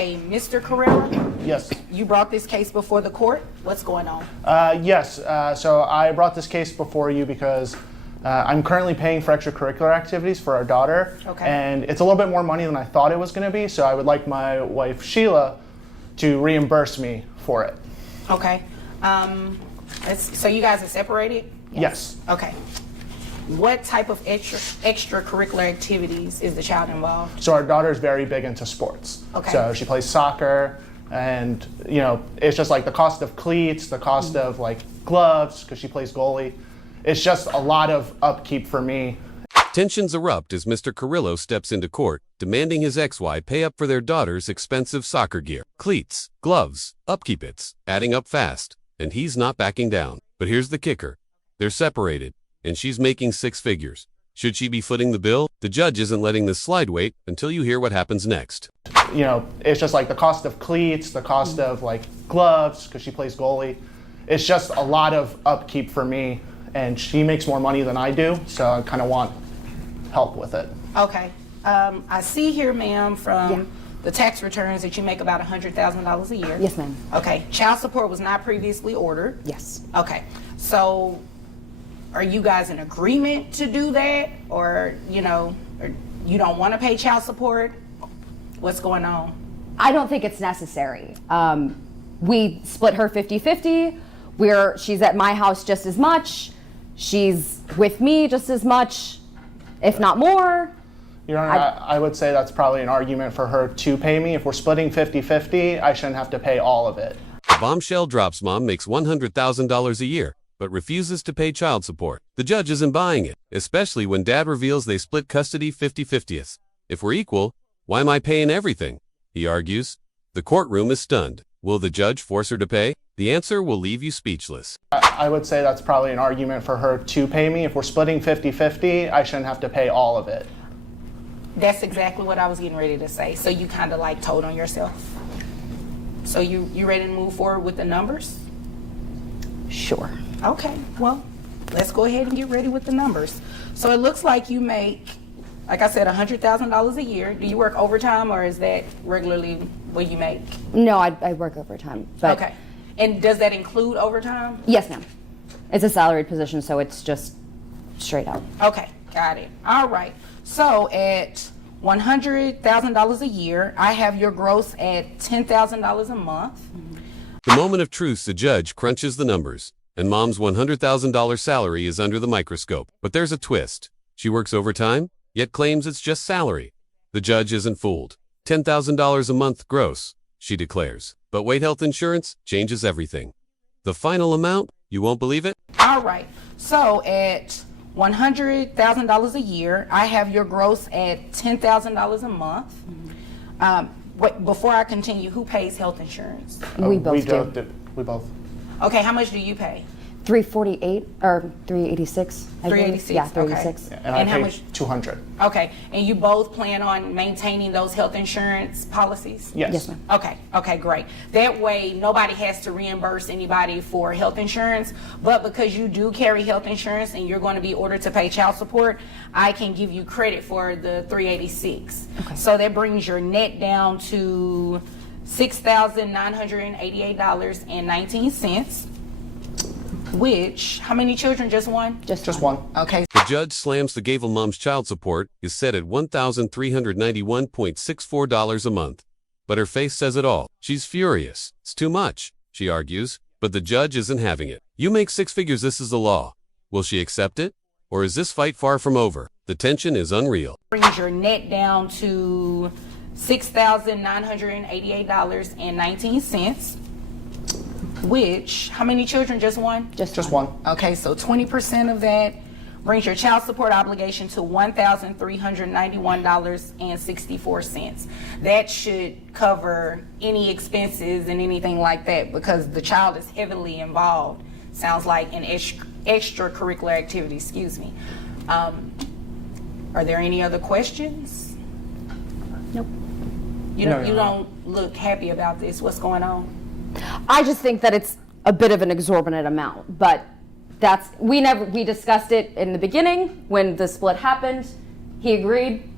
Hey, Mr. Carrera, Yes. you brought this case before the court. What's going on? Yes. So I brought this case before you because I'm currently paying for extracurricular activities for our daughter. Okay. And it's a little bit more money than I thought it was going to be. So I would like my wife, Sheila, to reimburse me for it. Okay. So you guys are separated? Yes. Okay. What type of extracurricular activities is the child involved? So our daughter's very big into sports. Okay. So she plays soccer, and it's just like the cost of cleats, the cost of like gloves, because she plays goalie. It's just a lot of upkeep for me. Tensions erupt as Mr. Carrillo steps into court, demanding his ex-wife pay up for their daughter's expensive soccer gear. Cleats, gloves, upkeep, it's adding up fast, and he's not backing down. But here's the kicker. They're separated, and she's making six figures. Should she be footing the bill? The judge isn't letting this slide. Wait until you hear what happens next. It's just like the cost of cleats, the cost of like gloves, because she plays goalie. It's just a lot of upkeep for me, and she makes more money than I do, so I kind of want help with it. Okay. I see here, ma'am, from the tax returns that you make about $100,000 a year. Yes, ma'am. Okay. Child support was not previously ordered. Yes. Okay. So are you guys in agreement to do that, or or you don't want to pay child support? What's going on? I don't think it's necessary. We split her 50-50. She's at my house just as much. She's with me just as much, if not more. Your Honor, I would say that's probably an argument for her to pay me. If we're splitting 50-50, I shouldn't have to pay all of it. The bombshell drops. Mom makes $100,000 a year, but refuses to pay child support. The judge isn't buying it, especially when dad reveals they split custody 50-50. If we're equal, why am I paying everything? He argues. The courtroom is stunned. Will the judge force her to pay? The answer will leave you speechless. I would say that's probably an argument for her to pay me. If we're splitting 50-50, I shouldn't have to pay all of it. That's exactly what I was getting ready to say. So you kind of like told on yourself. So you ready to move forward with the numbers? Sure. Okay, well, let's go ahead and get ready with the numbers. So it looks like you make, like I said, $100,000 a year. Do you work overtime, or is that regularly what you make? No, I work overtime. But Okay. And does that include overtime? yes, ma'am. It's a salaried position, so it's just straight out. Okay, got it. All right. So at $100,000 a year, I have your gross at $10,000 a month. The moment of truth, the judge crunches the numbers, and Mom's $100,000 salary is under the microscope. But there's a twist. She works overtime, yet claims it's just salary. The judge isn't fooled. $10,000 a month gross, she declares. But wait, health insurance changes everything. The final amount, you won't believe it? All right. So at $100,000 a year, I have your gross at $10,000 a month. Before I continue, who pays health insurance? We both do. We both. Okay, how much do you pay? $348 or $386. $386. Yeah, $386. Okay. And I how pay much? $200. Okay, and you both plan on maintaining those health insurance policies? Yes. Yes, ma'am. Okay, great. That way, nobody has to reimburse anybody for health insurance, but because you do carry health insurance and you're going to be ordered to pay child support, I can give you credit for the $386. Okay. So that brings your net down to $6,988.19. Which, how many children? Just one? Just one. Okay. The judge slams the Gable mom's child support is set at $1,391.64 a month. But her face says it all. She's furious. It's too much, she argues, but the judge isn't having it. You make six figures, this is the law. Will she accept it? Or is this fight far from over? The tension is unreal. Brings your net down to $6,988.19. Which, how many children? Just one? Just one. Okay, so 20% of that brings your child support obligation to $1,391.64. That should cover any expenses and anything like that, because the child is heavily involved. Sounds like in extracurricular activities, excuse me. Are there any other questions? Nope. You don't look happy about this. What's going on? I just think that it's a bit of an exorbitant amount, but we discussed it in the beginning when the split happened. He agreed,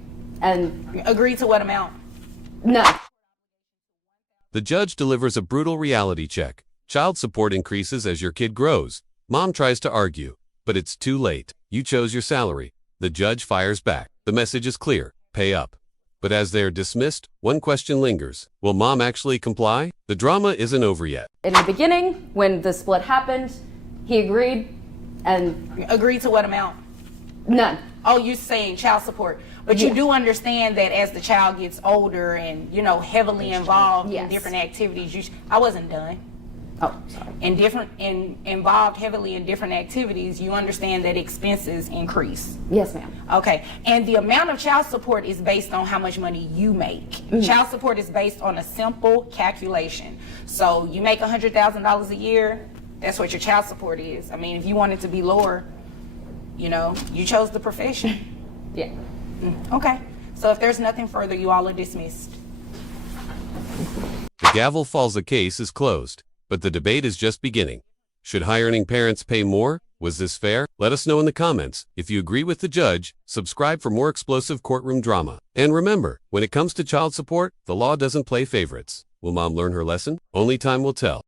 and Agreed to what amount? none. The judge delivers a brutal reality check. Child support increases as your kid grows. Mom tries to argue, but it's too late. You chose your salary. The judge fires back. The message is clear. Pay up. But as they're dismissed, one question lingers. Will mom actually comply? The drama isn't over yet. In the beginning, when the split happened, he agreed, and Agree to what amount? none. Oh, you're saying child support. But you do understand that as the child gets older and, you know, heavily involved in Yes. different activities, I wasn't done. Oh, sorry. Involved heavily in different activities, you understand that expenses increase. Yes, ma'am. Okay, and the amount of child support is based on how much money you make. Child support is based on a simple calculation. So you make $100,000 a year, that's what your child support is. I mean, if you want it to be lower, you know, you chose the profession. Yeah. Okay, so if there's nothing further, you all are dismissed. The gavel falls, the case is closed. But the debate is just beginning. Should high-earning parents pay more? Was this fair? Let us know in the comments. If you agree with the judge, subscribe for more explosive courtroom drama. And remember, when it comes to child support, the law doesn't play favorites. Will mom learn her lesson? Only time will tell.